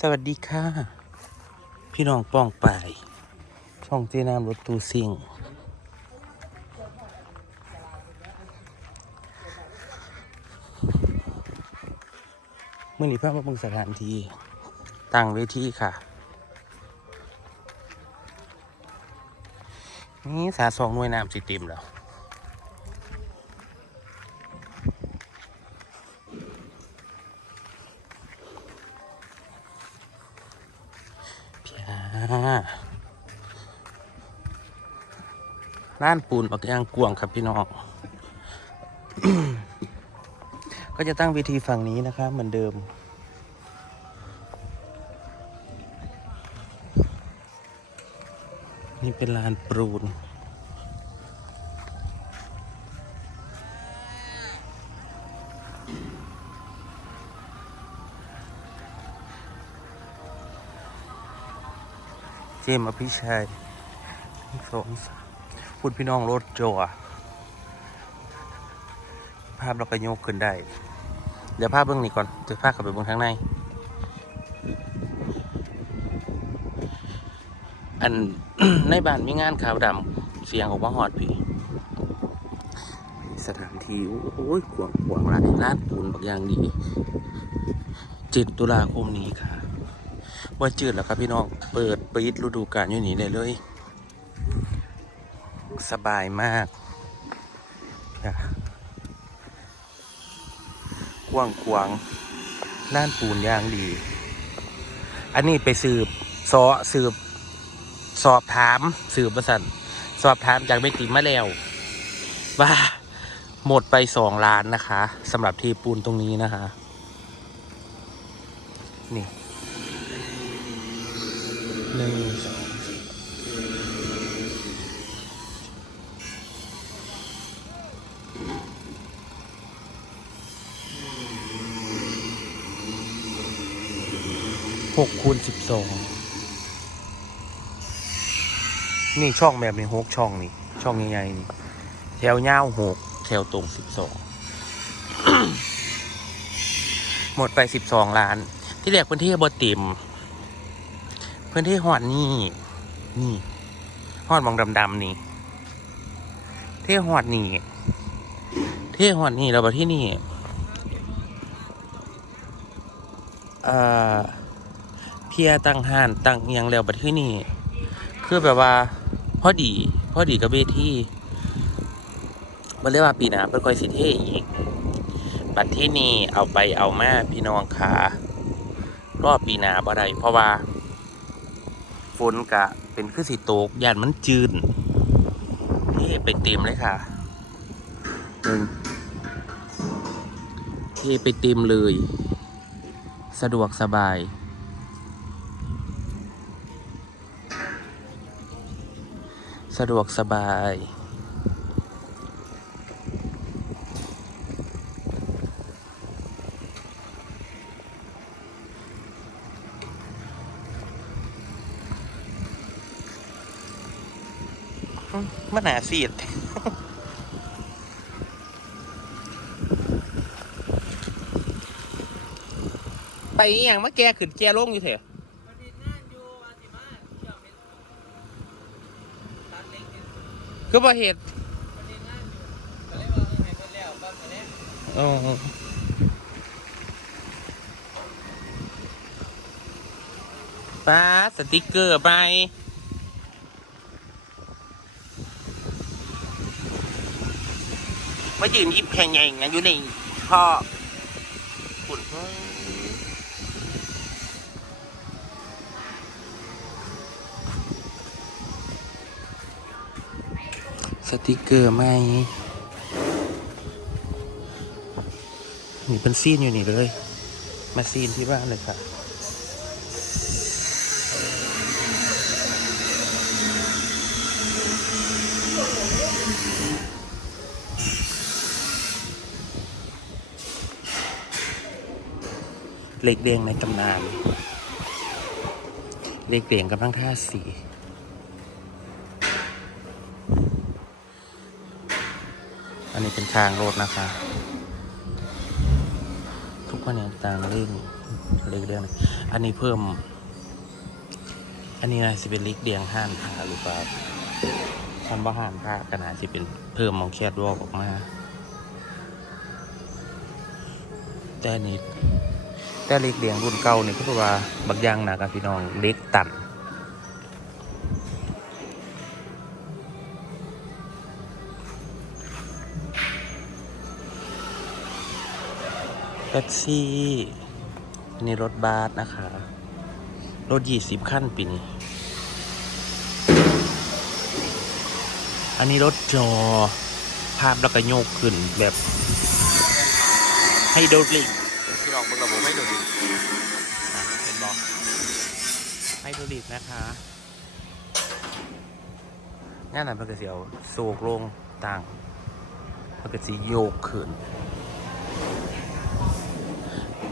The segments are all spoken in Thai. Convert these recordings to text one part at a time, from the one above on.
สวัสดีค่ะ พี่น้องป้องไปช่องเจนามรถตูซิงเมื่อนี้พามาเบิ่งสถานที่ตั้งเวทีค่ะ นี่สาสองหน่วยน้ำสิเต็มแล้ว ร้านปูนปักยางกวางครับพี่น้อง ก็จะตั้งเวทีฝั่งนี้นะครับเหมือนเดิม นี่เป็นลานปูนเจมส์อภิชัยสองสาม คุณพี่น้องรถโจอภาพเราก็โยกขึ้นได้ เดี๋ยวภาพเบื้องนี้ก่อนจะภาพกลับไปเบื้องข้างในอันในบ้านมีงานขาวดำเสียงขออกมาหอดพี่สถานที่โอ้ยกวางกวางร้านร้านปูนบักอย่างดีเจ็ดตุลาคมนี้ค่ะว่าจืดแล้วครับพี่น้อง เปิดปิดฤดูกาลอยู่นี่ได้เลย สบายมากจ้ะกว้างขวางน่านปูนยางดี อันนี้ไปสืบสอสืบสอบถามสืบประสันสอบถามจากไม่ติมมาแล้วว่าหมดไปสองล้านนะคะสำหรับที่ปูนตรงนี้นะคะ นี่หนึ่งสอง หกคูณสิบสองนี่ช่องแบบนี้หกช่องนี่ ช่องใหญ่ๆนี่ แถวยาวหกแถวตรงสิบสองหมดไปสิบสองล้าน ที่แรกพื้นที่บเต็มพื้นที่หอดนี่ นี่หอดมองดำๆนี่ที่หอดนี่ เที่หอดนี่เราไปที่นี่เพียตั้งห้านตั้งอิหยังแล้วไปที่นี่ คือแบบว่าพอดีพอดีกับเวทีมันเรียกว่าปีหนาเป็นคอยสิเทอีกบัดที่นี่เอาไปเอามาพี่น้องขารอบปีหนาบ่ได้เพราะว่าฝนกะเป็นคือสีโตกยานมันจืดที่ไปเต็มเลยค่ะหนึ่ง ไปเต็มเลย สะดวกสบาย สะดวกสบายมันหนาสีด ไปอหย่างมาแกขึ้นแกลงอยู่เถอะคือบ่เหตุอ๋อป้าสติกเกอร์ไป มายืนยิ้มแข่งไงงั้นอยู่ในพ่อฝุ่น สติกเกอร์ไหมนี่เป็นซีนอยู่นี่เลย มาซีนที่บ้านเลยค่ะเหล็กแดงในตำนานเหล็กแดงกำลังท่าสี อันนี้เป็นทางรถนะคะ ทุกคนอย่างต่างเร่งเหล็กแดงอันนี้เพิ่ม อันนี้นะสิเป็นลิกเดียงห้านผ้าหรือเปล่าคันว่าห้านผ้าก็น่าสิเป็นเพิ่มมองแคดวอลออกมาแต่นี้แต่เล็กเดียงรุ่นเก่านี่ก็คือว่าบางอย่างหนะครับพี่น้องเล็กตัน ท็กซี่อันนี่รถบัสนะคะ รถยี่สิบขั้นปีนี้ อันนี้รถจอ ภาพแล้วก็โยกขึ้นแบบไฮโดรลิกพี่ลองเบิ่งระบบไฮโดรลิกอะเห็นบอกไฮโดรลิกนะคะงานนั้นมันก็เสียวโศกลงต่างมันก็สีโยกขึ้น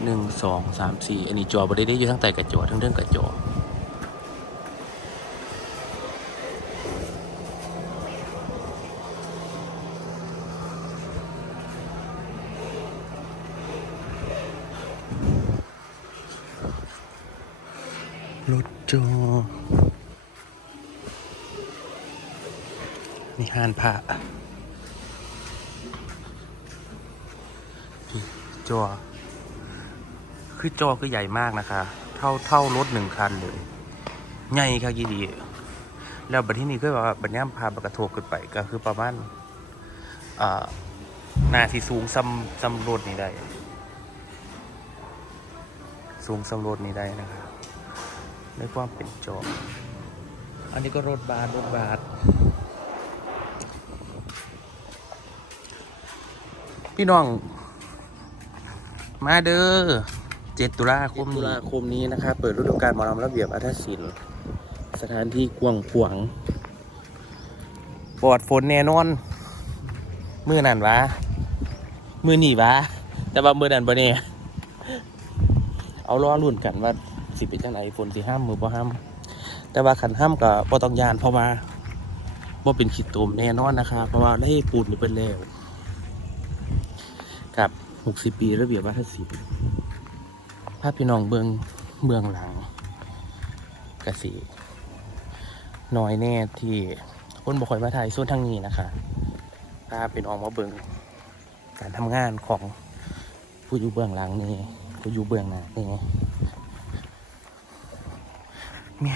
หนึ่งสองสามสี่อันนี้จอบได้ได้อยู่ทั้งไตกับจอทั้งเรื่องกับจอรถจอนี่ห้านผ้าจอ คือจอคือใหญ่มากนะคะ เท่าเท่ารถหนึ่งคันเลย ใหญ่ค่ะกี่ดี แล้วบัดที่นี้ก็ว่าบัดย่ามพาบกระโทกขึ้นไปก็คือประมาณอ่าหนาที่สูงซ้ำซ้ำรถนี้ได้ สูงซ้ำรถนี้ได้นะครับในความเป็นจออันนี้ก็รถบาสรถบาสพี่น้อง มาเด้อ เจ็ดตุลาคมตุลาคมนี้นะครับเปิดฤดูกาลหมอลำระเบียบอัธศิลป์สถานที่กว้างขวางปลอดฝนแน่นอนมือนั่นวะมือหนีวะแต่ว่ามือนั่นบ่เนี่ยเอาล้อรุ่นกันว่าสิเป็นจังไหนฝนสิห้ามมือบ่ห้ามแต่ว่าขันห้ามกับบ่ต้องยานเพราะว่าบ่เป็นขีดตุ่มแน่นอนนะคะเพราะว่าได้ปูนนี่เป็นแล้วกับหกสิบปีระเบียบวัฒนศิลป์าพพี่น้องเบืองเมืองหลังกสีน้อยแน่ที่คนบ่คอยมาถ่ายส่วนทางนี้นะคะภาพเป็นออกมาเบิงการทำงานของผู้อยู่เบื้องหลังนี่ผู้อยู่เบื้องหน้านี่มี